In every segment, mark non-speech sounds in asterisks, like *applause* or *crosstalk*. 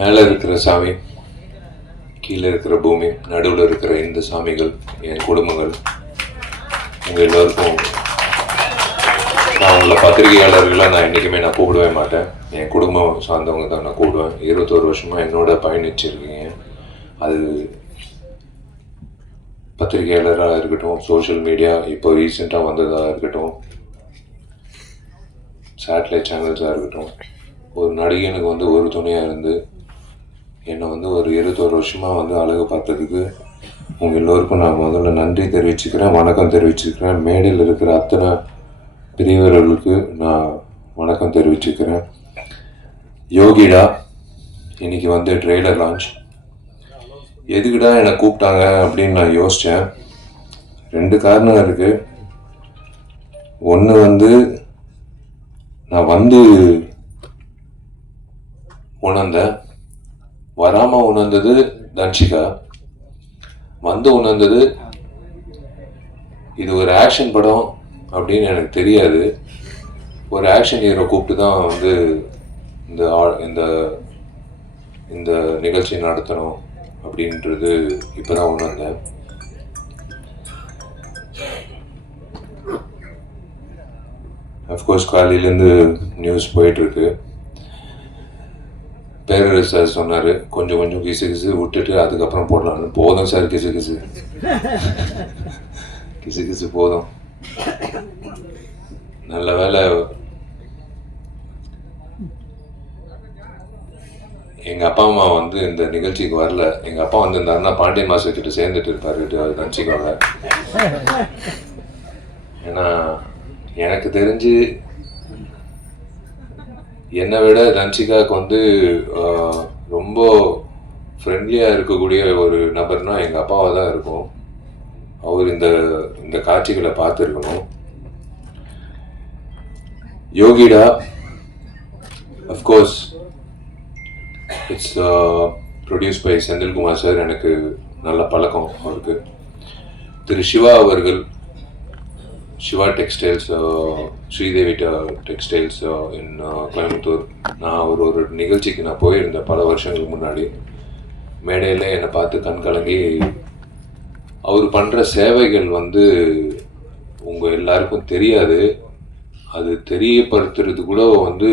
மேலே இருக்கிற சாமி கீழே இருக்கிற பூமி நடுவில் இருக்கிற இந்த சாமிகள் என் குடும்பங்கள் உங்கள் எல்லோருக்கும் நான் உங்களை பத்திரிகையாளர்களாக நான் என்றைக்குமே நான் கூப்பிடவே மாட்டேன். என் குடும்பம் சார்ந்தவங்க தான் நான் கூப்பிடுவேன். இருபத்தோரு வருஷமாக என்னோட பயணிச்சிருக்கீங்க. அது பத்திரிகையாளராக இருக்கட்டும் சோஷியல் மீடியா இப்போ ரீசெண்டாக வந்ததாக இருக்கட்டும் சேட்டலைட் சேனல்ஸாக இருக்கட்டும் ஒரு நடிகனுக்கு வந்து ஒரு துணையாக இருந்து என்னை வந்து ஒரு இருபத்தோரு வருஷமாக வந்து அழகு பார்த்ததுக்கு உங்கள் எல்லோருக்கும் நான் முதல்ல நன்றி தெரிவிச்சுக்கிறேன் வணக்கம் தெரிவிச்சுக்கிறேன். மேடையில் இருக்கிற அத்தனை பெரியவர்களுக்கு நான் வணக்கம் தெரிவிச்சுக்கிறேன். யோகிடா இன்னைக்கு வந்து ட்ரெய்லர் லான்ச் எதுக்குடா என்னை கூப்பிட்டாங்க அப்படின்னு நான் யோசித்தேன் ரெண்டு காரணம் இருக்குது ஒன்று வந்து நான் வந்து உணர்ந்தேன். வராமல் உணர்ந்தது தன்ஷிகா. வந்து உணர்ந்தது இது ஒரு ஆக்ஷன் படம் அப்படின்னு எனக்கு தெரியாது. ஒரு ஆக்ஷன் ஹீரோ கூப்பிட்டு தான் வந்து இந்த ஆ- இந்த இந்த நிகழ்ச்சி நடத்தணும் அப்படின்றது இப்போ தான் உணர்ந்தேன் அஃப்கோர்ஸ் காலையிலேருந்து நியூஸ் போயிட்டுருக்கு பேரரசு சார் சொன்னார். கொஞ்சம் கொஞ்சம் கிசு கிசு விட்டுட்டு அதுக்கப்புறம் போடலான்னு போதும் சார் கிசு கிசு. கிசு கிசு போதும். நல்ல வேலை. எங்கள் அப்பா அம்மா வந்து இந்த நிகழ்ச்சிக்கு வரல. எங்கள் அப்பா வந்திருந்தாருன்னா பாண்டியன் மாஸ்டர் கிட்ட சேர்ந்துட்டு இருப்பாரு. நினச்சிக்கோங்க ஏன்னா எனக்கு தெரிஞ்சு என்னை விட தன்சிகாவுக்கு வந்து ரொம்ப ஃப்ரெண்ட்லியாக இருக்கக்கூடிய ஒரு நபர்னா எங்கள் அப்பாவாக தான் இருக்கும். அவர் இந்த இந்த காட்சிகளை பார்த்துருக்கணும். Yogida of course it's produce by Senthilkumar sir எனக்கு நல்ல பழக்கம் அவருக்கு. திரு சிவா அவர்கள் Siva textiles Sridevi textiles in Coimbatore. நான் ஒரு ஒரு நிகழ்ச்சிக்கு நான் போயிருந்தேன் பல வருஷங்களுக்கு முன்னாடி. மேடையில் என்னை பார்த்து கண் கலங்கி அவர் பண்ணுற சேவைகள் வந்து உங்கள் எல்லாருக்கும் தெரியாது. அது தெரியப்படுத்துறது கூட வந்து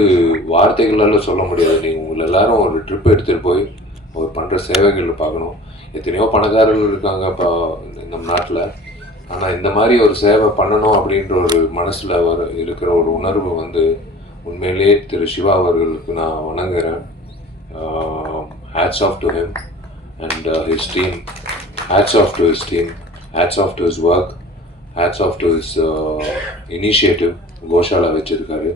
வார்த்தைகளால் சொல்ல முடியாது. நீங்கள் உங்களை எல்லாரும் ஒரு ட்ரிப் எடுத்துகிட்டு போய் அவர் பண்ணுற சேவைகளை பார்க்கணும். எத்தனையோ பணக்காரர்கள் இருக்காங்க இப்போ நம்ம நாட்டில். ஆனால் இந்த மாதிரி ஒரு சேவை பண்ணணும் அப்படின்ற ஒரு மனசில் வர இருக்கிற ஒரு உணர்வு வந்து உண்மையிலேயே திரு சிவா அவர்களுக்கு நான் வணங்குகிறேன் hats off to him and his team hats off to his team hats off to his work hats off to his initiative goshala வச்சுருக்காரு.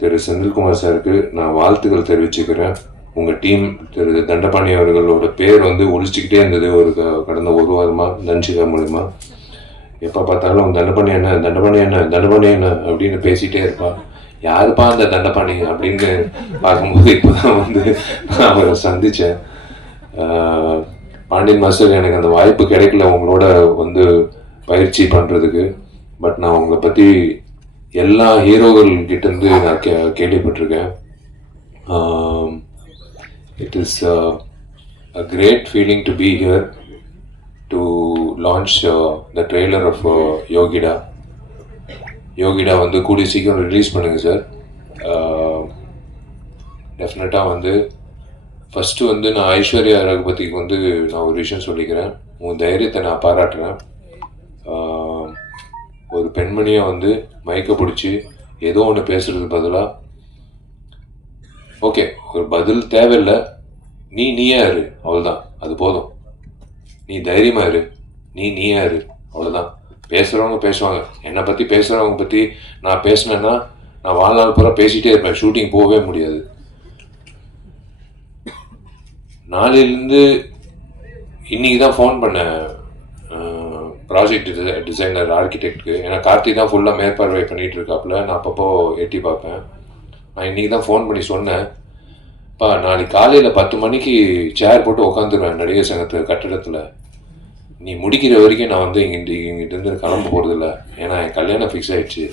திரு செந்தில்குமார் சாருக்கு நான் வாழ்த்துக்கள் தெரிவிச்சுக்கிறேன். உங்கள் டீம் திரு தண்டபாணி அவர்களோட பேர் வந்து ஒழிச்சிக்கிட்டே இருந்தது. ஒரு க- கடந்த ஒரு வாரமாக தன்சிகா மூலிமா எப்போ பார்த்தாலும் தண்டபாணி என்ன தண்டபாணி என்ன தண்டபாணி என்ன அப்படின்னு பேசிகிட்டே இருப்பான் யாருப்பா அந்த தண்டபாணி அப்படின்னு பார்க்கும்போது இப்போ தான் வந்து நான் அவரை சந்தித்தேன் பாண்டியன் மாஸ்டர் எனக்கு அந்த வாய்ப்பு கிடைக்கல உங்களோட வந்து பயிற்சி பண்ணுறதுக்கு பட் நான் உங்களை பற்றி எல்லா ஹீரோகள்கிட்டேருந்து நான் கே கேள்விப்பட்டிருக்கேன். It is a great feeling to to launch to launch the trailer of Yogida Yogida வந்து கூடிய சீக்கிரம் ரிலீஸ் பண்ணுங்கள் சார் டெஃபினட்டாக வந்து ஃபஸ்ட்டு வந்து நான் ஐஸ்வர்யா ரகுபதிக்கு வந்து நான் ஒரு விஷயம் சொல்லிக்கிறேன். உன் தைரியத்தை நான் பாராட்டுறேன். Uh, ஒரு பெண்மணியை வந்து மயக்க பிடிச்சி ஏதோ ஒன்று பேசுகிறதுக்கு பதிலாக ஓகே ஒரு பதில் தேவையில்லை. நீ நீயா இரு அவ்வளோதான் அது போதும். நீ தைரியமாக இரு. நீ நீயா இரு அவ்வளோதான் பேசுகிறவங்க பேசுவாங்க. என்னை பற்றி பேசுகிறவங்க பற்றி நான் பேசினேன்னா நான் வாழ்நாள் பூரா பேசிகிட்டே இருப்பேன். ஷூட்டிங் போகவே முடியாது. நாளையிலேருந்து இன்னைக்கு தான் ஃபோன் பண்ணேன். ப்ராஜெக்ட் டிசைனர் ஆர்கிடெக்ட்க்கு ஏன்னா கார்த்தி தான் ஃபுல்லாக மேற்பார்வை பண்ணிகிட்டு இருக்காப்புல. நான் அப்பப்போ எட்டி பார்ப்பேன். நான் இன்னைக்கு தான் ஃபோன் பண்ணி சொன்னேன். பா நாளைக்கு காலையில் பத்து மணிக்கு சேர் போட்டு உட்காந்துருவேன் நடிகர் சங்கத்து கட்டிடத்தில். நீ முடிக்கிற வரைக்கும் நான் வந்து இங்கிட்டு இங்கிட்டேருந்து கிளம்ப போகிறதில்ல ஏன்னா என் கல்யாணம் ஃபிக்ஸ் ஆகிடுச்சு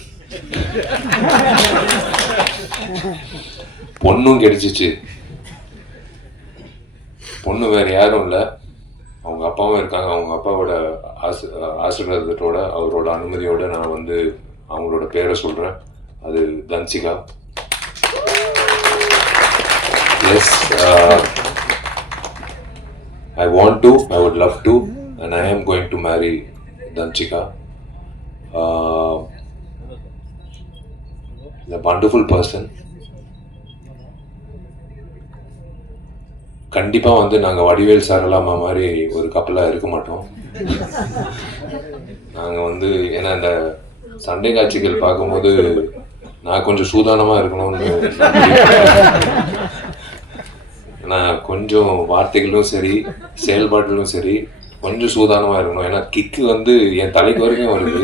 பொண்ணும் கிடைச்சிச்சு. பொண்ணு வேறு யாரும் இல்லை. அவங்க அப்பாவும் இருக்காங்க. அவங்க அப்பாவோட ஆசி ஆசீர்வாதத்தோட அவரோட அனுமதியோடு நான் வந்து அவங்களோட பேரை சொல்கிறேன் அது Dhanshika. Yes, uh, I want to, to would would love to I I going to to marry Uh, a wonderful person. கண்டிப்பாக வந்து நாங்கள் வடிவேல் சாரலாமா மாதிரி ஒரு கப்பலாக இருக்க மாட்டோம். நாங்கள் வந்து ஏன்னா இந்த சண்டை காட்சிகள் பார்க்கும்போது நான் கொஞ்சம் சூதானமாக இருக்கணும்னு நான் கொஞ்சம் வார்த்தைகளும் சரி செயல்பாட்டிலும் சரி கொஞ்சம் சூதானமாக இருக்கணும். ஏன்னா கிக்கு வந்து என் தலைக்கு வரைக்கும் வருது.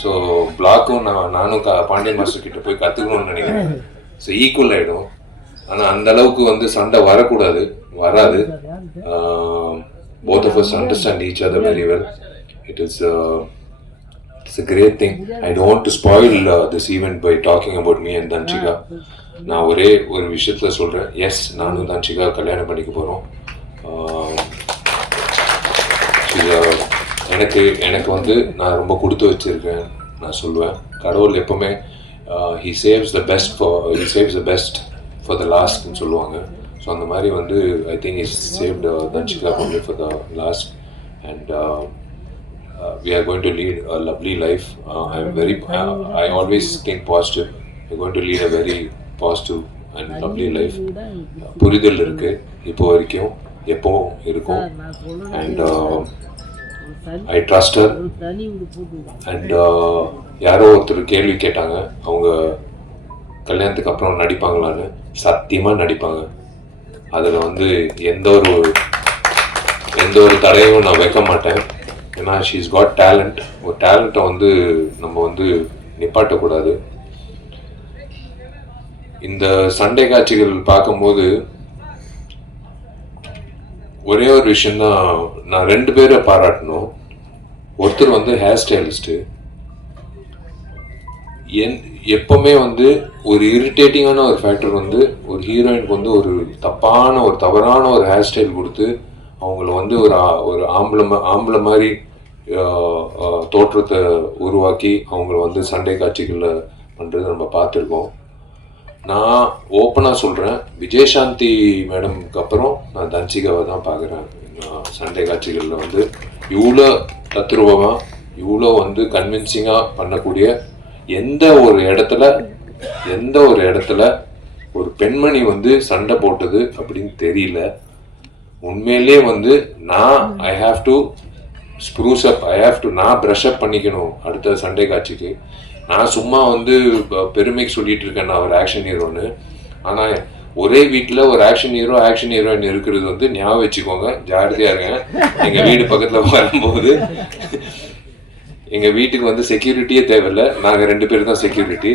ஸோ பிளாக்கும் நான் நானும் க பாண்டியன் மாஸ்டர் கிட்ட போய் கற்றுக்கணும்னு நினைக்கிறேன். ஸோ ஈக்குவல் ஆகிடும் ஆனால் அந்த அளவுக்கு வந்து சண்டை வரக்கூடாது. வராது. Both of us understand each other very well it is it's a great thing I don't to spoil this event by talking about me and Dhanshika நான் ஒரே ஒரு விஷயத்தில் சொல்கிறேன் எஸ் நானும் தன்ஷிகா கல்யாணம் பண்ணிக்க போகிறோம் எனக்கு எனக்கு வந்து நான் ரொம்ப கொடுத்து வச்சிருக்கேன். நான் சொல்லுவேன். கடவுள் எப்போவுமே he saves the best for he saves the best for the லாஸ்ட்னு சொல்லுவாங்க. ஸோ அந்த மாதிரி வந்து I think is saved Dhanshika family for the last and we are going to lead a lovely life I am very I always think positive I going to lead a very positive and lovely life. புரிதல் இருக்கு. இப்போ வரைக்கும் எப்பவும் இருக்கும்? And I trust her தனி வீடு. போட்டு and யாரோ ஒருத்தர் கேள்வி கேட்டாங்க. அவங்க கல்யாணத்துக்கு அப்புறம் நடிப்பாங்களான்னு சத்தியமாக நடிப்பாங்க. அதில் வந்து எந்த ஒரு எந்த ஒரு தடையும் நான் வைக்க மாட்டேன். ஏன்னா ஷீஸ் காட் டேலண்ட் ஒரு டேலண்ட்டை வந்து நம்ம வந்து நிப்பாட்டக்கூடாது. இந்த சண்டை காட்சிகள் பார்க்கும்போது ஒரே ஒரு விஷயந்தான் நான் ரெண்டு பேரை பாராட்டணும். ஒருத்தர் வந்து ஹேர் ஸ்டைலிஸ்ட்டு என் எப்பவுமே வந்து ஒரு இரிட்டேட்டிங்கான ஒரு ஃபேக்டர் வந்து ஒரு ஹீரோயினுக்கு வந்து ஒரு தப்பான ஒரு தவறான ஒரு ஹேர் ஸ்டைல் கொடுத்து அவங்கள வந்து ஒரு ஆ- ஒரு ஆம்பளை ஆம்பளை மாதிரி தோற்றத்தை உருவாக்கி அவங்கள வந்து சண்டை காட்சிகளில் பண்ணுறது நம்ம பார்த்துருக்கோம். நான் ஓப்பனாக சொல்கிறேன் விஜயசாந்தி மேடம்க்கு அப்புறம் நான் தன்சிகாவை தான் பார்க்குறேன். சண்டை காட்சிகளில் வந்து இவ்வளோ தத்ரூபமாக இவ்வளோ வந்து கன்வின்சிங்காக பண்ணக்கூடிய எந்த ஒரு இடத்துல எந்த ஒரு இடத்துல ஒரு பெண்மணி வந்து சண்டை போட்டது அப்படின்னு தெரியல. உண்மையிலே வந்து நான் I have to spruce up I have to நான் ப்ரஷ் அப் பண்ணிக்கணும் அடுத்த சண்டை காட்சிக்கு. நான் சும்மா வந்து பெருமைக்கு சொல்லிட்டு இருக்கேன் நான் ஒரு ஆக்ஷன் ஹீரோன்னு ஆனால் ஒரே வீட்டில் ஒரு ஆக்ஷன் ஹீரோ ஆக்ஷன் ஹீரோயின் இருக்கிறது வந்து ஞாபகம் வச்சுக்கோங்க. ஜாகிரதையாக இருங்க. எங்கள் வீடு பக்கத்தில் வரும்போது எங்கள் வீட்டுக்கு வந்து செக்யூரிட்டியே தேவையில்லை. நாங்கள் ரெண்டு பேர் தான் செக்யூரிட்டி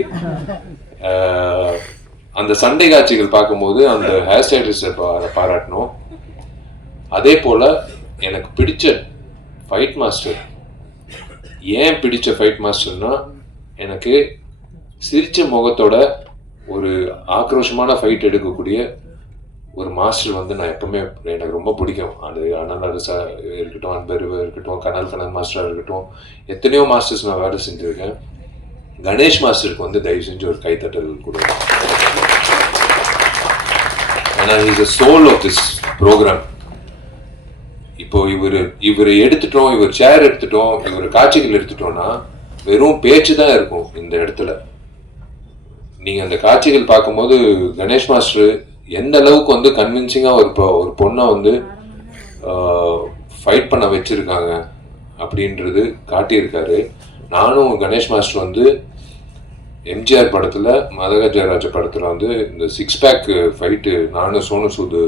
அந்த சண்டை காட்சிகள் பார்க்கும்போது அந்த ஹேர் ஸ்டைலிஸ்டை பா பாராட்டணும். அதே போல் எனக்கு பிடிச்ச ஃபைட் மாஸ்டர் ஏன் பிடிச்ச ஃபைட் மாஸ்டர்னா எனக்கு சிரித்த முகத்தோட ஒரு ஆக்ரோஷமான ஃபைட் எடுக்கக்கூடிய ஒரு மாஸ்டர் வந்து நான் எப்பவுமே எனக்கு ரொம்ப பிடிக்கும். அது அனல் சார் இருக்கட்டும் அன்பருவா இருக்கட்டும் கனல் கனல் மாஸ்டராக இருக்கட்டும் எத்தனையோ மாஸ்டர்ஸ் நான் வேலை செஞ்சுருக்கேன். கணேஷ் மாஸ்டருக்கு வந்து தயவு செஞ்சு ஒரு கைத்தட்டல் கொடுங்க ஏன்னா is a soul of this program இப்போ இவர் இவரை எடுத்துட்டோம் இவர் சேர் எடுத்துட்டோம் இவர் காட்சிகள் எடுத்துட்டோம்னா வெறும் பேச்சு தான் இருக்கும் இந்த இடத்துல. நீங்கள் அந்த காட்சிகள் பார்க்கும்போது கணேஷ் மாஸ்டர் எந்த அளவுக்கு வந்து கன்வின்சிங்காக ஒரு ஒரு பொண்ணை வந்து ஃபைட் பண்ண வச்சுருக்காங்க அப்படின்றது காட்டியிருக்காரு. நானும் கணேஷ் மாஸ்டர் வந்து எம்ஜிஆர் படத்தில் மதக ஜெயராஜ படத்தில் வந்து இந்த சிக்ஸ் பேக் ஃபைட்டு நானும் சோனு சூது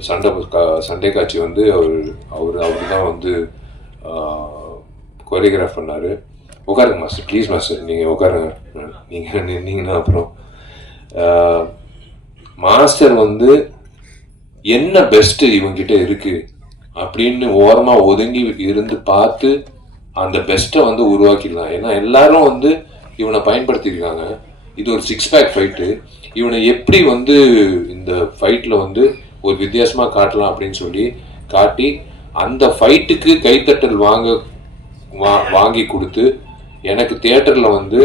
சண்டை கா- சண்டை காட்சி வந்து அவர் அவர் அவர் தான் வந்து கொரியோகிராஃப் பண்ணார். உட்காருங்க மாஸ்டர் ப்ளீஸ் மாஸ்டர் நீங்கள் உட்காருங்க. நீங்கள் நின்னீங்கன்னா அப்புறம். மாஸ்டர் வந்து என்ன பெஸ்ட்டு இவங்கிட்ட இருக்குது அப்படின்னு ஓரமாக ஒதுங்கி இருந்து பார்த்து அந்த பெஸ்ட்டை வந்து உருவாக்கிடலாம். ஏன்னா எல்லாரும் வந்து இவனை பயன்படுத்தியிருக்காங்க. இது ஒரு சிக்ஸ் பேக் ஃபைட்டு இவனை எப்படி வந்து இந்த ஃபைட்டில் வந்து ஒரு வித்தியாசமாக காட்டலாம் அப்படின்னு சொல்லி காட்டி அந்த ஃபைட்டுக்கு கைத்தட்டல் வாங்க வா வாங்கி கொடுத்து எனக்கு தியேட்டரில் வந்து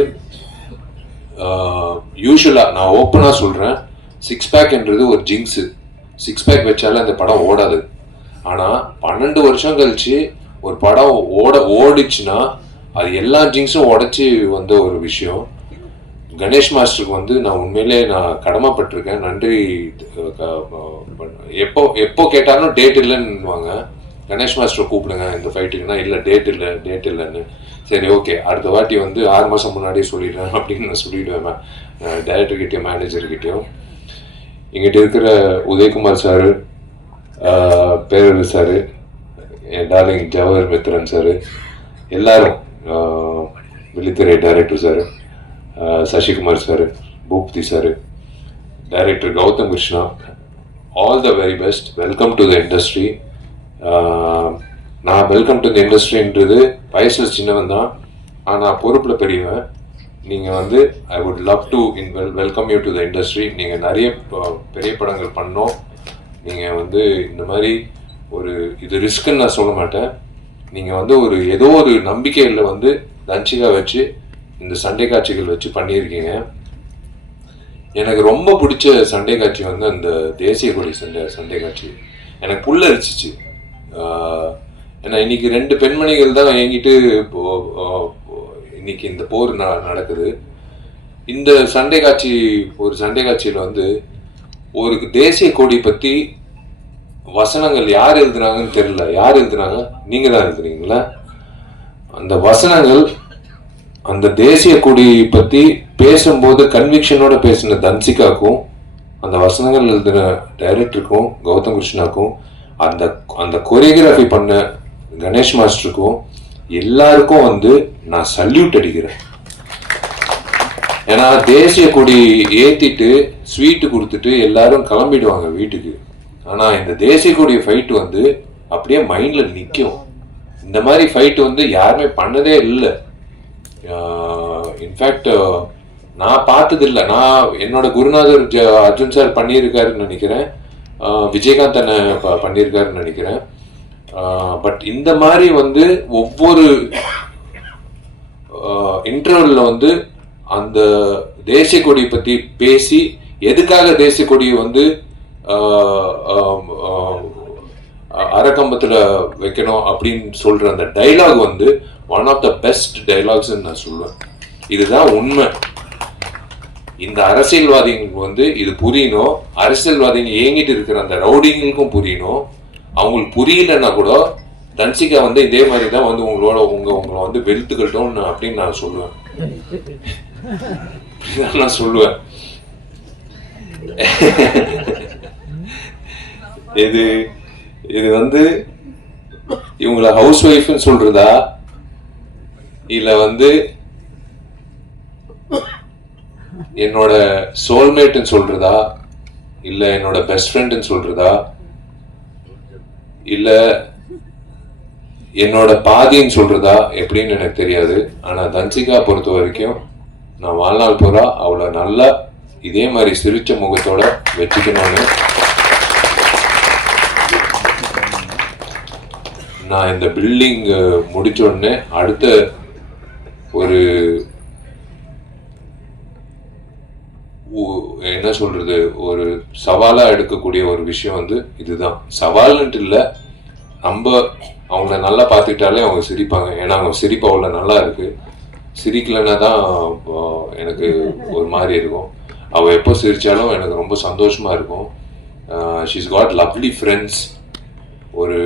யூஸ்வலாக நான் ஓப்பனாக சொல்கிறேன் சிக்ஸ் பேக்ன்றது ஒரு ஜிங்ஸு சிக்ஸ் பேக் வச்சாலே அந்த படம் ஓடாது. ஆனால் பன்னெண்டு வருஷம் கழிச்சு ஒரு படம் ஓட ஓடிச்சுன்னா அது எல்லா ஜிங்ஸும் உடச்சி வந்த ஒரு விஷயம். கணேஷ் மாஸ்டருக்கு வந்து நான் உண்மையிலே நான் கடமைப்பட்டிருக்கேன். நன்றி எப்போ எப்போ கேட்டாலும் டேட் இல்லைன்னுவாங்க. கணேஷ் மாஸ்டர் கூப்பிடுங்க இந்த ஃபைட்டுக்குன்னா இல்லை டேட் இல்லை டேட் இல்லைன்னு. சரி ஓகே அடுத்த வாட்டி வந்து ஆறு மாதம் முன்னாடியே சொல்லிடுறேன் அப்படின்னு நான் சொல்லிவிடுவேன் டைரக்டர்கிட்டயும் மேனேஜர்கிட்டையும் எங்கிட்ட இருக்கிற உதயகுமார் சார் பேரரு சாரு என் டார்லிங் ஜவஹர் மித்ரன் சார் எல்லாரும் ஆஹ், director sir Sasikumar sir Boopathy sir director Gautham Krishna all the very best welcome to the industry நான் வெல்கம் டு த இண்டஸ்ட்ரின்றது வயசில் சின்னவன் தான் ஆனால் பொறுப்பில் பெரியவன். நீங்கள் வந்து I would love to in well welcome you to the industry நீங்கள் நிறைய பெரிய படங்கள் பண்ணோம். நீங்கள் வந்து இந்த மாதிரி ஒரு இது ரிஸ்க்குன்னு நான் சொல்ல மாட்டேன். நீங்கள் வந்து ஒரு ஏதோ ஒரு நம்பிக்கையில் வந்து லஞ்சிகா வச்சு இந்த சண்டை காட்சிகள் வச்சு பண்ணியிருக்கீங்க. எனக்கு ரொம்ப பிடிச்ச சண்டை காட்சி வந்து அந்த தேசிய கொடி சண்டை சண்டை காட்சி. எனக்கு புல்லரிச்சிச்சு. ஏன்னா இன்னைக்கு ரெண்டு பெண்மணிகள் தான் என்கிட்ட இப்போ இன்னைக்கு இந்த போர் ந- நடக்குது. இந்த சண்டை காட்சி ஒரு சண்டை காட்சியில் வந்து ஒரு தேசிய கொடி பற்றி வசனங்கள் யார் எழுதுனாங்கன்னு தெரியல. யார் எழுதுனாங்க? நீங்கள் தான் எழுதுனீங்களா? அந்த வசனங்கள் அந்த தேசிய கொடி பற்றி பேசும்போது கன்விக்ஷனோட பேசின தன்சிகாக்கும் அந்த வசனங்கள் எழுதின டைரக்டருக்கும் கௌதம் கிருஷ்ணாக்கும் அந்த அந்த கொரியோகிராஃபி பண்ண கணேஷ் மாஸ்டருக்கும் எல்லாருக்கும் வந்து நான் சல்யூட் அடிக்கிறேன். ஏன்னா தேசிய கொடி ஏற்றிட்டு ஸ்வீட்டு கொடுத்துட்டு எல்லாரும் கிளம்பிடுவாங்க வீட்டுக்கு. ஆனால் இந்த தேசிய கொடி ஃபைட் வந்து அப்படியே மைண்டில் நிற்கும் இந்த மாதிரி ஃபைட் வந்து யாருமே பண்ணதே இல்லை. இன்ஃபேக்ட் நான் பார்த்ததில்லை. நான் என்னோட குருநாதர் ஜ- அர்ஜுன் சார் பண்ணியிருக்காருன்னு நினைக்கிறேன். விஜயகாந்த் அண்ணன் ப- பண்ணியிருக்காருன்னு நினைக்கிறேன். பட் இந்த மாதிரி வந்து ஒவ்வொரு இன்டர்வலில் வந்து அந்த தேசிய கொடியை பற்றி பேசி எதுக்காக தேசிய கொடியை வந்து அரக்கம்பத்தில் வைக்கணும் அப்படின்னு சொல்கிற அந்த டைலாக் வந்து ஒன் ஆஃப் த பெஸ்ட் டைலாக்ஸ்ன்னு நான் சொல்லுவேன் இதுதான் உண்மை. இந்த அரசியல்வாதிகளுக்கு வந்து இது புரியணும். அரசியல்வாதிங்க இயங்கிட்டு இருக்கிற அந்த ரவுடிங்களுக்கும் புரியணும். அவங்களுக்கு புரியலன்னா கூட தன்சிகா வந்து இதே மாதிரி தான் வந்து உங்களோட உங்க உங்களை வந்து வெளுத்துக்கட்டும் அப்படின்னு நான் சொல்லுவேன். நான் சொல்லுவேன். இது இது வந்து இவங்களை ஹவுஸ் ஒய்ஃப்னு சொல்றதா? இல்லை வந்து என்னோட சோல்மேட்னு சொல்றதா? இல்ல என்னோட பெஸ்ட் ஃப்ரெண்டுன்னு சொல்றதா? இல்ல என்னோட பாதின்னு சொல்றதா? எப்படின்னு எனக்கு தெரியாது. ஆனா தன்சிகா பொறுத்த வரைக்கும் நான் வாழ்நாள் பூரா அவளை நல்லா இதே மாதிரி சிரிச்ச முகத்தோட வச்சுக்கணும்னு நான் இந்த பில்டிங் முடிச்ச உடனே அடுத்த ஒரு என்ன சொல்கிறது ஒரு சவாலாக எடுக்கக்கூடிய ஒரு விஷயம் வந்து இதுதான். சவால்ன்ட்டு இல்லை நம்ம அவங்கள நல்லா பார்த்துக்கிட்டாலே அவங்க சிரிப்பாங்க. ஏன்னா அவங்க சிரிப்பு அவ்வளோ நல்லா இருக்குது சிரிக்கலைன்னா தான் எனக்கு ஒரு மாதிரி இருக்கும். அவள் எப்போ சிரிச்சாலும் எனக்கு ரொம்ப சந்தோஷமாக இருக்கும். ஷீஸ் காட் லவ்லி ஃப்ரெண்ட்ஸ் ஒரு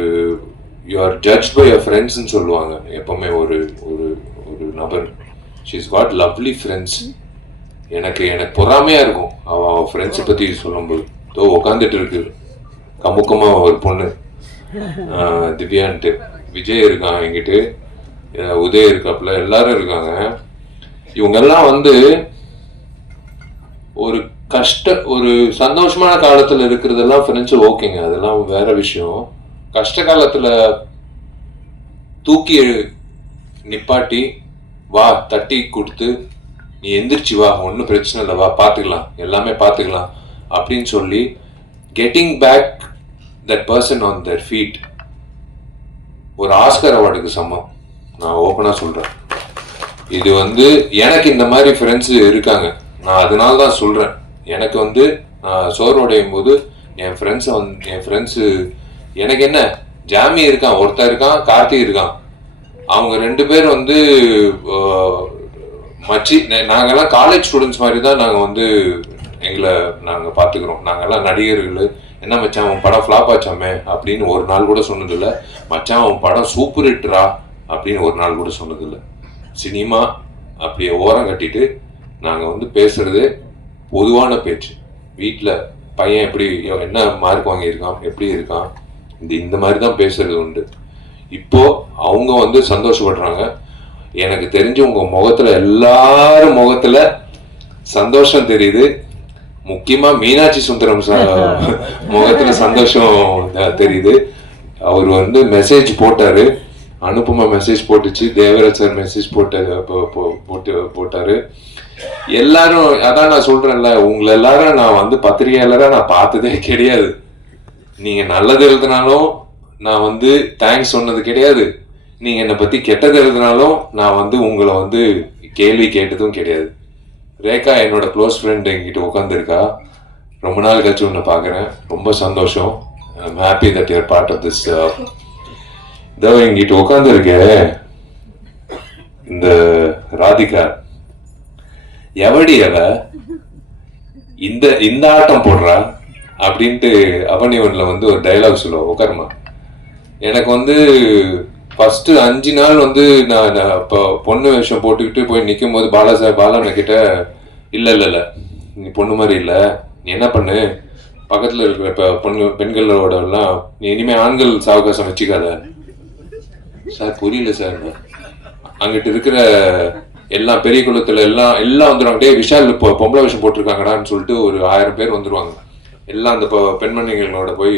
you are judge by a ஃப்ரெண்ட்ஸ்ன்னு சொல்லுவாங்க. எப்பவுமே ஒரு ஒரு ஒரு நபர். ஷீஸ் காட் லவ்லி ஃப்ரெண்ட்ஸ் எனக்கு எனக்கு பொறாமையாக இருக்கும். அவள் அவன் ஃப்ரெண்ட்ஸை பற்றி சொல்லும்போது தோ உட்காந்துட்டு இருக்கு. கமுக்கமாக ஒரு பொண்ணு. திவ்யான்ட்டு. விஜய் இருக்கான் என்கிட்ட. உதய உதய் இருக்காப்புல. எல்லாரும் இருக்காங்க. இவங்கெல்லாம் வந்து ஒரு கஷ்ட ஒரு சந்தோஷமான காலத்தில் இருக்கிறதெல்லாம் ஃப்ரெண்ட்ஸ் ஓகேங்க. அதெல்லாம் வேற விஷயம். கஷ்ட காலத்தில் தூக்கி நிப்பாட்டி வா தட்டி கொடுத்து நீ எந்திரிச்சு வா ஒன்றும் பிரச்சனை இல்லை வா பார்த்துக்கலாம் எல்லாமே பார்த்துக்கலாம் அப்படின்னு சொல்லி getting back that person on their feet ஒரு ஆஸ்கர் அவார்டுக்கு சமம். நான் ஓப்பனாக சொல்கிறேன் இது வந்து எனக்கு இந்த மாதிரி ஃப்ரெண்ட்ஸு இருக்காங்க. நான் அதனால தான் சொல்கிறேன் எனக்கு வந்து நான் சோர்வடையும் போது என் ஃப்ரெண்ட்ஸை வந்து என் ஃப்ரெண்ட்ஸு எனக்கு என்ன? ஜாமி இருக்கான் ஒருத்தன் இருக்கான் கார்த்தி இருக்கான். அவங்க ரெண்டு பேர் வந்து மச்சி நா- நாங்கெல்லாம் காலேஜ் ஸ்டூடெண்ட்ஸ் மாதிரி தான் நாங்கள் வந்து எங்களை நாங்கள் பார்த்துக்குறோம் நாங்கெல்லாம் நடிகர்கள் என்ன மச்சான் உன் படம் ஃப்ளாப் ஆச்சாமே அப்படின்னு ஒரு நாள் கூட சொன்னதில்லை. மச்சான் அவன் படம் சூப்பர் ஹிட்ரா அப்படின்னு ஒரு நாள் கூட சொன்னதில்லை. சினிமா அப்படியே ஓரம் கட்டிட்டு நாங்கள் வந்து பேசுறது பொதுவான பேச்சு. வீட்டில் பையன் எப்படி என்ன மார்க் வாங்கியிருக்கான் எப்படி இருக்கான் இந்த இந்த மாதிரி தான் பேசுறது உண்டு. இப்போ அவங்க வந்து சந்தோஷப்படுறாங்க. எனக்கு தெரிஞ்சு உங்க முகத்துல எல்லாரும் முகத்துல சந்தோஷம் தெரியுது. முக்கியமா மீனாட்சி சுந்தரம் *laughs* முகத்துல சந்தோஷம் தெரியுது. அவர் வந்து மெசேஜ் போட்டாரு. அனுப்புமா மெசேஜ் போட்டுச்சு. தேவராஜ் சார் மெசேஜ் போட்டாரு போ- போ- போட்டு போட்டாரு. எல்லாரும் அதான் நான் சொல்றேன்ல உங்களை எல்லாரும் நான் வந்து பத்திரிகையாளரா நான் பார்த்ததே கிடையாது. நீங்க நல்லது எழுதினாலும் நான் வந்து தேங்க்ஸ் சொன்னது கிடையாது. நீங்கள் என்னை பற்றி கெட்டது எழுதினாலும் நான் வந்து உங்களை வந்து கேள்வி கேட்டதும் கிடையாது. ரேகா என்னோட க்ளோஸ் ஃப்ரெண்ட் என்கிட்ட உட்காந்துருக்கா ரொம்ப நாள் கழிச்சு உன்னை பார்க்குறேன் ரொம்ப சந்தோஷம். I'm happy that you're part of this இதோ எங்கிட்ட உட்காந்துருக்க இந்த ராதிகா. எவடி அவ? இந்த இந்த ஆட்டம் போடுறா? அப்படின்ட்டு அவனிவன்ல வந்து ஒரு டைலாக் சொல்லுவோம் உட்காருமா எனக்கு வந்து ஃபர்ஸ்ட் அஞ்சு நாள் வந்து நான் இப்போ பொண்ணு வேஷம் போட்டுக்கிட்டு போய் நிற்கும் போது பாலா சார் பாலாண்ண கிட்ட இல்லை இல்லை இல்லை. நீ பொண்ணு மாதிரி இல்லை. நீ என்ன பண்ணு? பக்கத்தில் இருக்கிற இப்போ பொண்ணு பெண்களோட எல்லாம் நீ இனிமேல் ஆண்கள் சாவகாசம் வச்சுக்காத. சார் புரியல சார். அங்கிட்டு இருக்கிற எல்லா பெரிய குளத்தில் எல்லாம் எல்லாம் வந்துடுவாங்க டே விஷால் இப்போ பொம்பளை வேஷம் போட்டிருக்காங்கடான்னு சொல்லிட்டு ஒரு ஆயிரம் பேர் வந்துருவாங்க. எல்லாம் அந்த பெண்மணிகளோட போய்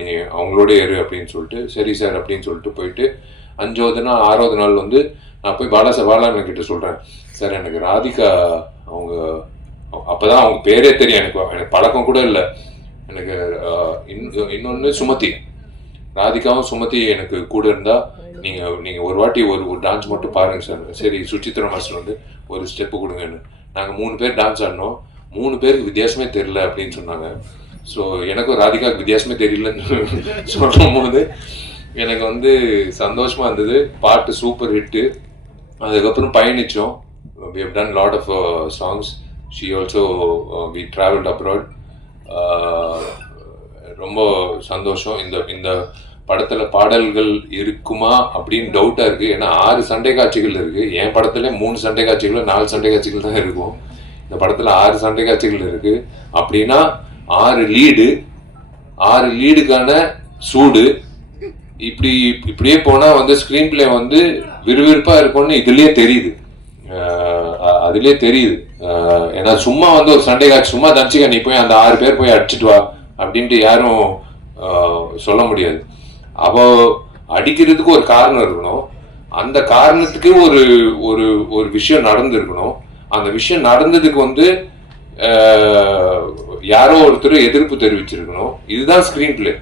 நீ அவங்களோட ஏறு அப்படின்னு சொல்லிட்டு சரி சார் அப்படின்னு சொல்லிட்டு போயிட்டு அஞ்சாவது நாள் ஆறாவது நாள் வந்து நான் போய் பாலா சார் கிட்ட சொல்கிறேன் சார் எனக்கு ராதிகா அவங்க அப்போ தான் அவங்க பேரே தெரியும் எனக்கு. எனக்கு பழக்கம் கூட இல்லை. எனக்கு இன்னொன்று சுமதி. ராதிகாவும் சுமதி எனக்கு கூட இருந்தால் நீங்கள் நீங்கள் ஒரு வாட்டி ஒரு ஒரு டான்ஸ் மட்டும் பாருங்க சார். சரி சுச்சித்ரா மாஸ்டர் வந்து ஒரு ஸ்டெப்பு கொடுங்கன்னு. நாங்கள் மூணு பேர் டான்ஸ் ஆடினோம். மூணு பேருக்கு வித்தியாசமே தெரியல அப்படின்னு சொன்னாங்க. ஸோ எனக்கும் ராதிகாவுக்கு வித்தியாசமே தெரியலன்னு *laughs* சொல்லும் போது எனக்கு வந்து சந்தோஷமாக இருந்தது. பாட்டு சூப்பர் ஹிட்டு அதுக்கப்புறம் பயணிச்சோம். We have done lot of songs songs. Also we travelled abroad ரொம்ப சந்தோஷம். இந்த இந்த படத்தில் பாடல்கள் இருக்குமா அப்படின்னு டவுட்டாக இருக்குது ஏன்னா ஆறு சண்டை காட்சிகள் இருக்குது என் படத்தில் மூணு சண்டை காட்சிகள் நாலு சண்டை காட்சிகள் தான் இருக்கும். இந்த படத்தில் ஆறு சண்டை காட்சிகள் இருக்குது அப்படின்னா ஆறு லீடு ஆறு லீடுக்கான சூடு. இப்படி இப்படியே போனால் வந்து ஸ்க்ரீன் பிளே வந்து விறுவிறுப்பாக இருக்கும்னு இதுலேயே தெரியுது. அதுலேயே தெரியுது. ஏன்னா சும்மா வந்து ஒரு சண்டே காட்சி சும்மா தனிச்சுக்க நீ போய் அந்த ஆறு பேர் போய் அடிச்சிட்டு வா அப்படின்ட்டு யாரும் சொல்ல முடியாது. அவ அடிக்கிறதுக்கு ஒரு காரணம் இருக்கணும். அந்த காரணத்துக்கு ஒரு ஒரு ஒரு விஷயம் நடந்திருக்கணும். அந்த விஷயம் நடந்ததுக்கு வந்து யாரோ ஒருத்தர் எதிர்ப்பு தெரிவிச்சிருக்கணும். இதுதான் ஸ்கிரீன் பிளே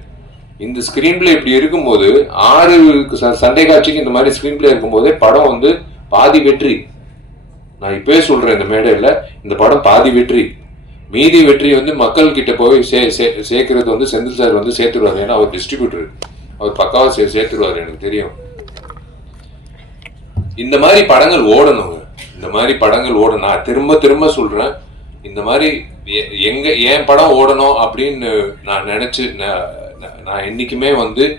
இந்த ஸ்கிரீன் பிளே இப்படி இருக்கும்போது ஆறு ச- சண்டை காட்சிக்கு இந்த மாதிரி ஸ்கிரீன் பிளே இருக்கும்போதே படம் வந்து பாதி வெற்றி. நான் இப்பவே சொல்றேன் இந்த மேடையில் இந்த படம் பாதி வெற்றி. மீதி வெற்றி வந்து மக்கள் கிட்ட போய் சே சே- சேர்க்கறது வந்து செந்தில் சார் வந்து சேர்த்துருவார். ஏன்னா அவர் டிஸ்ட்ரிபியூட்டர் அவர் பக்காவா சே சேர்த்துருவார் எனக்கு தெரியும். இந்த மாதிரி படங்கள் ஓடணுங்க. இந்த மாதிரி படங்கள் ஓடணும் நான் திரும்ப திரும்ப சொல்றேன். இந்த மாதிரி எ- எங்க என் படம் ஓடணும் அப்படின்னு நான் நினைச்சு நான் நான்- என்னைக்குமே வந்து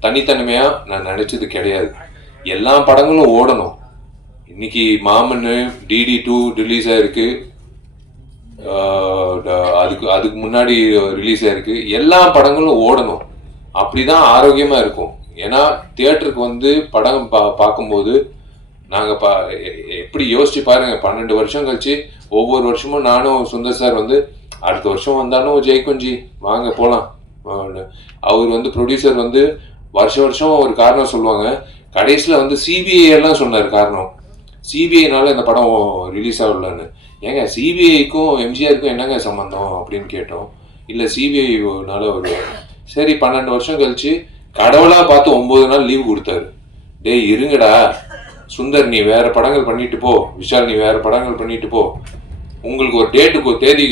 தனித்தனிமையாக நான் நினைச்சது கிடையாது. எல்லா படங்களும் ஓடணும். இன்னைக்கு மாமன் டிடி டூ ரிலீஸ் ஆயிருக்கு. ஆஹ் அதுக்கு அதுக்கு முன்னாடி ரிலீஸ் ஆயிருக்கு. எல்லா படங்களும் ஓடணும். அப்படிதான் ஆரோக்கியமா இருக்கும். ஏன்னா தியேட்டருக்கு வந்து படம் பா பார்க்கும்போது நாங்க பா எப்படி யோசிச்சு பாருங்க. பன்னெண்டு வருஷம் கழிச்சு ஒவ்வொரு வருஷமும் நானும் சுந்தர் சார் வந்து அடுத்த வருஷம் வந்தாலும் ஜெய்குஞ்சி வாங்க போகலாம் அவர் வந்து ப்ரொடியூசர் வந்து வருஷம் வருஷம் ஒரு காரணம் சொல்லுவாங்க. கடைசியில் வந்து சிபிஐ எல்லாம் சொன்னார் காரணம். சிபிஐனால இந்த படம் ரிலீஸ் ஆகலன்னு. ஏங்க சிபிஐக்கும் எம்ஜிஆருக்கும் என்னங்க சம்மந்தம் அப்படின்னு கேட்டோம். இல்லை சிபிஐனால ஒரு சரி பன்னெண்டு வருஷம் கழிச்சு கடவுளாக பார்த்து ஒம்பது நாள் லீவ் கொடுத்தாரு. டேய் இருங்கடா. சுந்தர் நீ வேறு படங்கள் பண்ணிட்டு போ. விஷால் நீ வேறு படங்கள் பண்ணிட்டு போ. உங்களுக்கு ஒரு டேட்டுக்கு ஒரு தேதி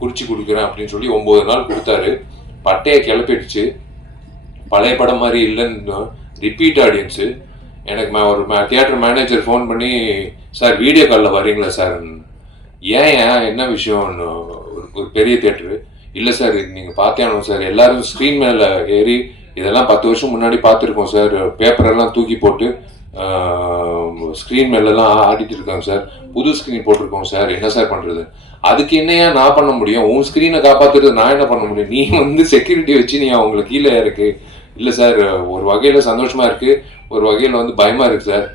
குறித்து கொடுக்குறேன் அப்படின்னு சொல்லி ஒம்பது நாள் கொடுத்தாரு. பட்டையை கிளப்பிடுச்சு. பழைய படம் மாதிரி இல்லைன்னு ரிப்பீட் ஆடியன்ஸு எனக்கு மே- ஒரு தியேட்டர் மேனேஜர் ஃபோன் பண்ணி சார் வீடியோ காலில் வரீங்களா சார்? ஏன் ஏன்? என்ன விஷயம்னு ஒரு ஒரு பெரிய தேட்டரு இல்லை சார் இது நீங்கள் பார்த்தே ஆகணும் சார். எல்லாரும் ஸ்க்ரீன் மேலே ஏறி இதெல்லாம் பத்து வருஷம் முன்னாடி பார்த்துருக்கோம் சார். பேப்பரெல்லாம் தூக்கி போட்டு ஸ்க்ரீன் மேலெல்லாம் ஆடிட்டு இருக்காங்க சார். புது ஸ்க்ரீன் போட்டிருக்கோம் சார். என்ன சார் பண்ணுறது அதுக்கு என்னையா நான் பண்ண முடியும்? உன் ஸ்க்ரீனை காப்பாத்துறது நான் என்ன பண்ண முடியும்? நீ வந்து செக்யூரிட்டி வச்சு நீ அவங்கள கீழே இருக்கு இல்லை சார் ஒரு வகையில் சந்தோஷமா இருக்கு. ஒரு வகையில் வந்து பயமா இருக்கு சார்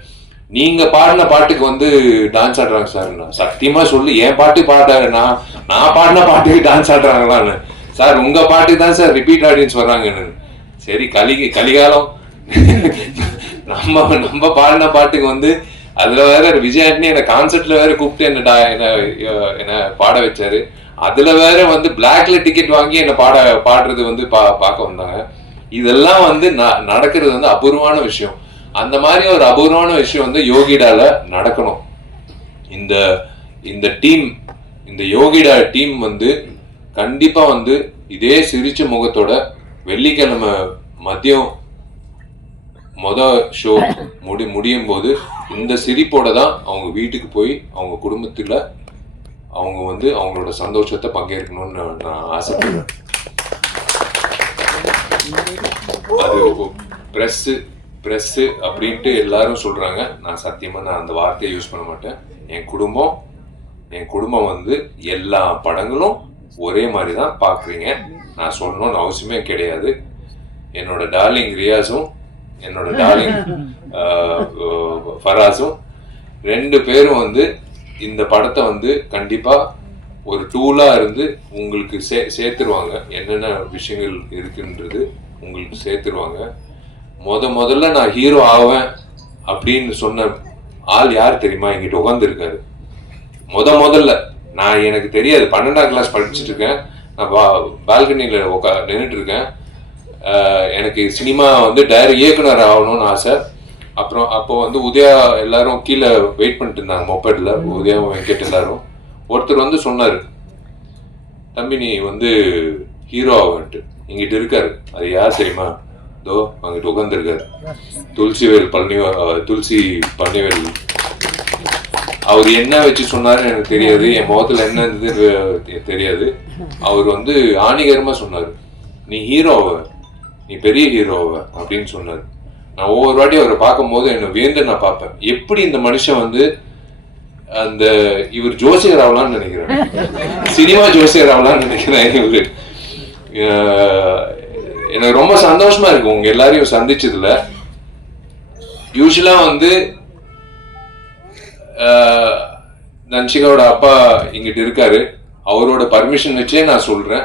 நீங்க பாடின பாட்டுக்கு வந்து டான்ஸ் ஆடுறாங்க சார் நான் சத்தியமா சொல்லி என் பாட்டு பாட நான் நான் பாடின பாட்டுக்கு டான்ஸ் ஆடுறாங்களான்னு. சார் உங்க பாட்டுக்கு தான் சார் ரிப்பீட் ஆடியன்ஸ் வர்றாங்கன்னு. சரி கலி கலிகாலம். *laughs* நம்ம நம்ம பாடின பாட்டுக்கு வந்து அதுல வேற விஜய் ஆண்டனி என்ன கான்சர்ட்ல வேற கூப்பிட்டு என்ன டா- என்ன என்ன பாட வச்சாரு. அதுல வேற வந்து பிளாக்ல டிக்கெட் வாங்கி என்ன பாட பாடுறது வந்து பா பார்க்க வந்தாங்க. இதெல்லாம் வந்து ந- நடக்கிறது வந்து அபூர்வமான விஷயம். அந்த மாதிரி ஒரு அபூர்வமான விஷயம் வந்து யோகிடால நடக்கணும். இந்த இந்த டீம் இந்த யோகிடா டீம் வந்து கண்டிப்பா வந்து இதே சிரிச்ச முகத்தோட வெள்ளிக்கிழமை மதியம் மொத ஷோ முடி முடியும் போது இந்த சிரிப்போட தான் அவங்க வீட்டுக்கு போய் அவங்க குடும்பத்தில் அவங்க வந்து அவங்களோட சந்தோஷத்தை பங்கேற்கணும்னு நான் ஆசைப்படுறேன். அது ப்ரெஸ்ஸு ப்ரெஸ்ஸு அப்படின்ட்டு எல்லாரும் சொல்கிறாங்க நான் சத்தியமாக நான் அந்த வார்த்தையை யூஸ் பண்ண மாட்டேன். என் குடும்பம் என் குடும்பம் வந்து எல்லா படங்களும் ஒரே மாதிரி தான் பார்க்குறீங்க நான் சொல்லணும்னு அவசியமே கிடையாது. என்னோட டார்லிங் ரியாஸும் என்னோட டார்லிங் ஃபராஸும் ரெண்டு பேரும் வந்து இந்த படத்தை வந்து கண்டிப்பாக ஒரு டூலாக இருந்து உங்களுக்கு சே சேர்த்துருவாங்க. என்னென்ன விஷயங்கள் இருக்குன்றது உங்களுக்கு சேர்த்துருவாங்க. முத முதல்ல நான் ஹீரோ ஆவேன் அப்படின்னு சொன்ன ஆள் யார் தெரியுமா? எங்கிட்ட உட்காந்துருக்காரு முத முதல்ல நான் எனக்கு தெரியாது. பன்னெண்டாம் கிளாஸ் படிச்சுட்டு இருக்கேன் நான் பா பால்கனியில் உட்கா நின்றுட்டு இருக்கேன் எனக்கு சினிமா வந்து டைரக்ட் இயக்குனர் ஆகணும்னு ஆசை. அப்புறம் அப்போ வந்து உதயா எல்லாரும் கீழே வெயிட் பண்ணிட்டு இருந்தாங்க மொபைலில் உதயா வெங்கட் எல்லாரும். ஒருத்தர் வந்து சொன்னார் தம்பி நீ வந்து ஹீரோ ஆகன்ட்டு இங்கிட்டு இருக்காரு. அது யார் தெரியுமா? இதோ அங்கிட்டு உட்காந்துருக்காரு துளசிவேல் பழனி துளசி பழனிவேல் அவர் என்ன வச்சு சொன்னாருன்னு எனக்கு தெரியாது. என் முகத்துல என்ன இருந்தது தெ- தெரியாது. அவர் வந்து ஆணிகரமா சொன்னாரு நீ ஹீரோவ நீ பெரிய ஹீரோவ அப்படின்னு சொன்னாரு. நான் ஒவ்வொரு வாட்டி அவரை பார்க்கும்போது என்னை வேந்து நான் பார்ப்பேன். எப்படி இந்த மனுஷன் வந்து அந்த இவர் ஜோசியர் ஆகலாம்னு நினைக்கிறேன். சினிமா ஜோசியர் ஆகலாம்னு நினைக்கிறேன் இவர். எனக்கு ரொம்ப சந்தோஷமா இருக்கு உங்க எல்லாரையும் சந்திச்சதுல. யூஸ்வலா வந்து ஆஹ் தன்ஷிகாவோட அப்பா இங்கிட்டு இருக்காரு. அவரோட பர்மிஷன் வச்சே நான் சொல்றேன்.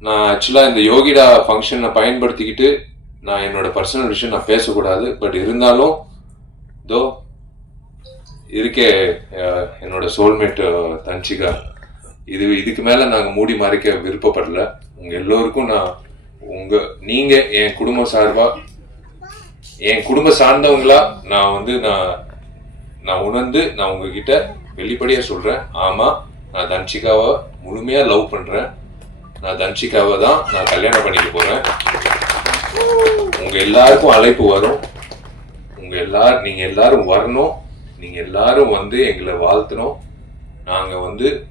நான் ஆக்சுவலா இந்த யோகிடா ஃபங்க்ஷனை பயன்படுத்திக்கிட்டு நான் என்னோட பர்சனல் விஷயம் நான் பேசக்கூடாது பட் இருந்தாலும் தோ இருக்கே என்னோட சோல்மேட் தன்ஷிகா இது இதுக்கு மேலே நாங்கள் மூடி மறைக்க விருப்பப்படல. உங்கள் எல்லோருக்கும் நான் உங்கள் நீங்கள் என் குடும்ப சார்பாக என் குடும்ப சார்ந்தவங்களா நான் வந்து நான் நான் உணர்ந்து நான் உங்ககிட்ட வெளிப்படையாக சொல்கிறேன் ஆமாம் நான் தன்ஷிகாவை முழுமையாக லவ் பண்ணுறேன் நான் தன்ஷிகாவை தான் நான் கல்யாணம் பண்ணிக்க போகிறேன் உங்க எல்லாருக்கும் அழைப்பு வரும். உங்க எல்லாரும் நீங்க எல்லாரும் வரணும். நீங்க எல்லாரும் வந்து எங்களை வாழ்த்தணும். நாங்க வந்து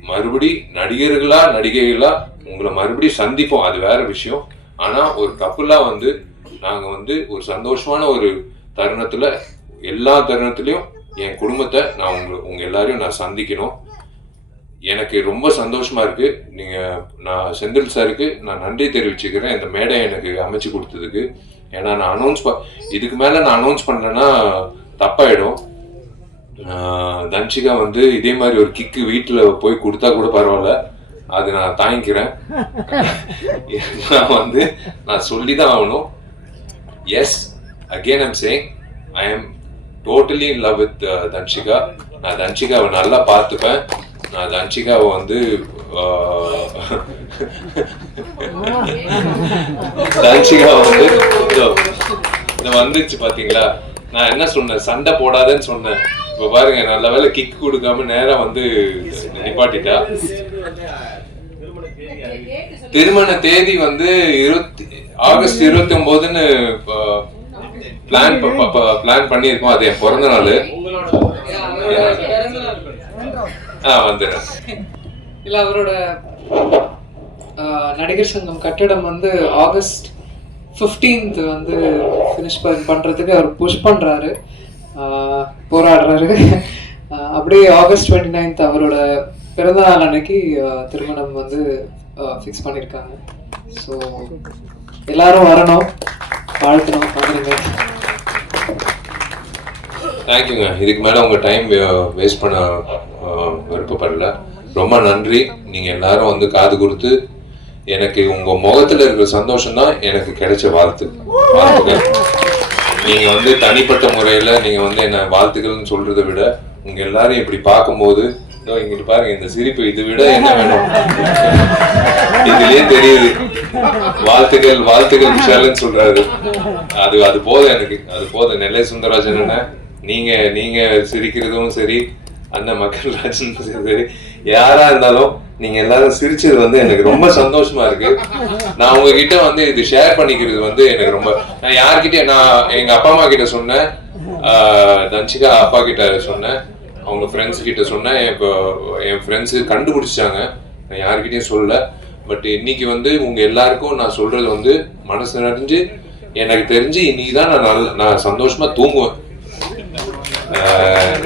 மறுபடி நடிகர்களா நடிகைகளா உங்களை மறுபடி சந்திப்போம். அது வேற விஷயம். ஆனா ஒரு கப்புலா வந்து நாங்க வந்து ஒரு சந்தோஷமான ஒரு தருணத்துல எல்லா தருணத்திலையும் என் குடும்பத்தை நான் உங்க உங்க எல்லாரையும் நான் சந்திக்கணும். எனக்கு ரொம்ப சந்தோஷமா இருக்கு. நீங்க நான் செந்தில் சாருக்கு நான் நன்றி தெரிவிச்சுக்கிறேன். இந்த மேடை எனக்கு அமைச்சு கொடுத்ததுக்கு. ஏன்னா நான் அனௌன்ஸ் இதுக்கு மேல நான் அனௌன்ஸ் பண்ணேன்னா தப்பாயிடும். தன்ஷிகா வந்து இதே மாதிரி ஒரு கிக்கு வீட்டில் போய் கொடுத்தா கூட பரவாயில்ல. அது நான் தாங்கிக்கிறேன். *laughs* நான் வந்து நான் சொல்லி தான் ஆகணும் yes again I'm saying I am totally in love with Dhanshika. நான் தன்ஷிகாவை நல்லா பார்த்துப்பேன். நான் தன்ஷிகாவை வந்து தன்ஷிகா வந்து வந்துச்சு பாத்தீங்களா? நான் என்ன சொன்னேன்? சண்டை போடாதேன்னு சொன்னேன். இப்ப பாருங்க நல்ல வேளை கிக் கொடுக்காம நேரா வந்து நிப்பாட்டிட்டா. திருமண தேதி வந்து இருபத்தி ஆகஸ்ட் இருபத்தி ஒன்பதுன்னு பிளான் பிளான் பண்ணியிருக்கோம். அது என் பிறந்த நாள். ஆ வந்துடுறேன் இல்ல அவரோட நடிகர் சங்கம் கட்டிடம் வந்து ஆகஸ்ட் 15th வந்து ஃபினிஷ் பண்றதுக்கு அவர் புஷ் பண்றாரு. ஆஹ், போராடுறாரு. அப்படியே ஆகஸ்ட் 29th அவரோட பிறந்த நாள் அன்னைக்கு திருமணம் வந்து ஃபிக்ஸ் பண்ணியிருக்காங்க ஸோ எல்லாரும் வரணும். வாழ்த்தணும். வந்துருங்க. தேங்க்யூங்க இதுக்கு மேலே உங்கள் டைம் வேஸ்ட் பண்ண விருப்பப்படல. ரொம்ப நன்றி. நீங்கள் எல்லாரும் வந்து காது கொடுத்து எனக்கு உங்கள் முகத்தில் இருக்கிற சந்தோஷம் தான் எனக்கு கிடைச்ச வாழ்த்து. வாழ்த்துக்கள். நீங்கள் வந்து தனிப்பட்ட முறையில் நீங்கள் வந்து என்ன வாழ்த்துக்கள்னு சொல்கிறத விட உங்கள் எல்லாரும் இப்படி பார்க்கும்போது இதோ இங்கிட்டு பாருங்க இந்த சிரிப்பு இதை விட என்ன வேணும்? இதுலயே தெரியுது. வாழ்த்துக்கள் வாழ்த்துக்கள் விஷாலன்னு சொல்றாரு. அது அது போதும் எனக்கு. அது போதும். நெல்லை சுந்தரராஜன் அண்ணன் நீங்க நீங்க சிரிக்கிறதும் சரி அண்ணன் மக்கள் ராஜன் சரி யாரா இருந்தாலும் நீங்க எல்லாரும் சிரிச்சது வந்து எனக்கு ரொம்ப சந்தோஷமா இருக்கு. நான் உங்ககிட்ட வந்து இது ஷேர் பண்ணிக்கிறது வந்து எனக்கு ரொம்ப நான் யார்கிட்ட நான் எங்க அப்பா அம்மா கிட்ட சொன்னேன். தன்சிகா அப்பா கிட்ட சொன்னேன். அவங்க ஃப்ரெண்ட்ஸ் கிட்ட சொன்னேன். இப்போ என் ஃப்ரெண்ட்ஸு கண்டுபிடிச்சாங்க நான் யார்கிட்டயும் சொல்லல பட் இன்னைக்கு வந்து உங்க எல்லாருக்கும் நான் சொல்றது வந்து மனசு நிறைஞ்சு எனக்கு தெரிஞ்சு இன்னைக்கு தான் நான் நல்ல நான் சந்தோஷமா தூங்குவேன்.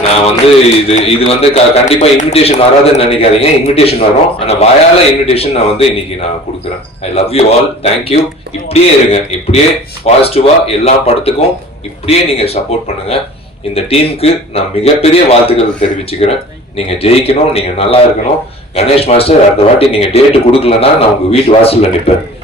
நான் வந்து இது இது வந்து க- கண்டிப்பா இன்விடேஷன் வராதுன்னு நினைக்காதீங்க. இன்விடேஷன் வரும். ஆனா வாயால இன்விடேஷன் நான் வந்து இன்னைக்கு நான் கொடுக்குறேன். I love you all thank you இப்படியே இருங்க. இப்படியே பாசிட்டிவா எல்லா படத்துக்கும் இப்படியே நீங்க சப்போர்ட் பண்ணுங்க. இந்த டீமுக்கு நான் மிகப்பெரிய வாழ்த்துக்கள் தெரிவிச்சுக்கிறேன். நீங்க ஜெயிக்கணும். நீங்க நல்லா இருக்கணும். கணேஷ் மாஸ்டர் அடுத்த வாட்டி நீங்க டேட்டு கொடுக்கலன்னா நான் உங்க வீட்டு வாசல்ல நிற்பேன்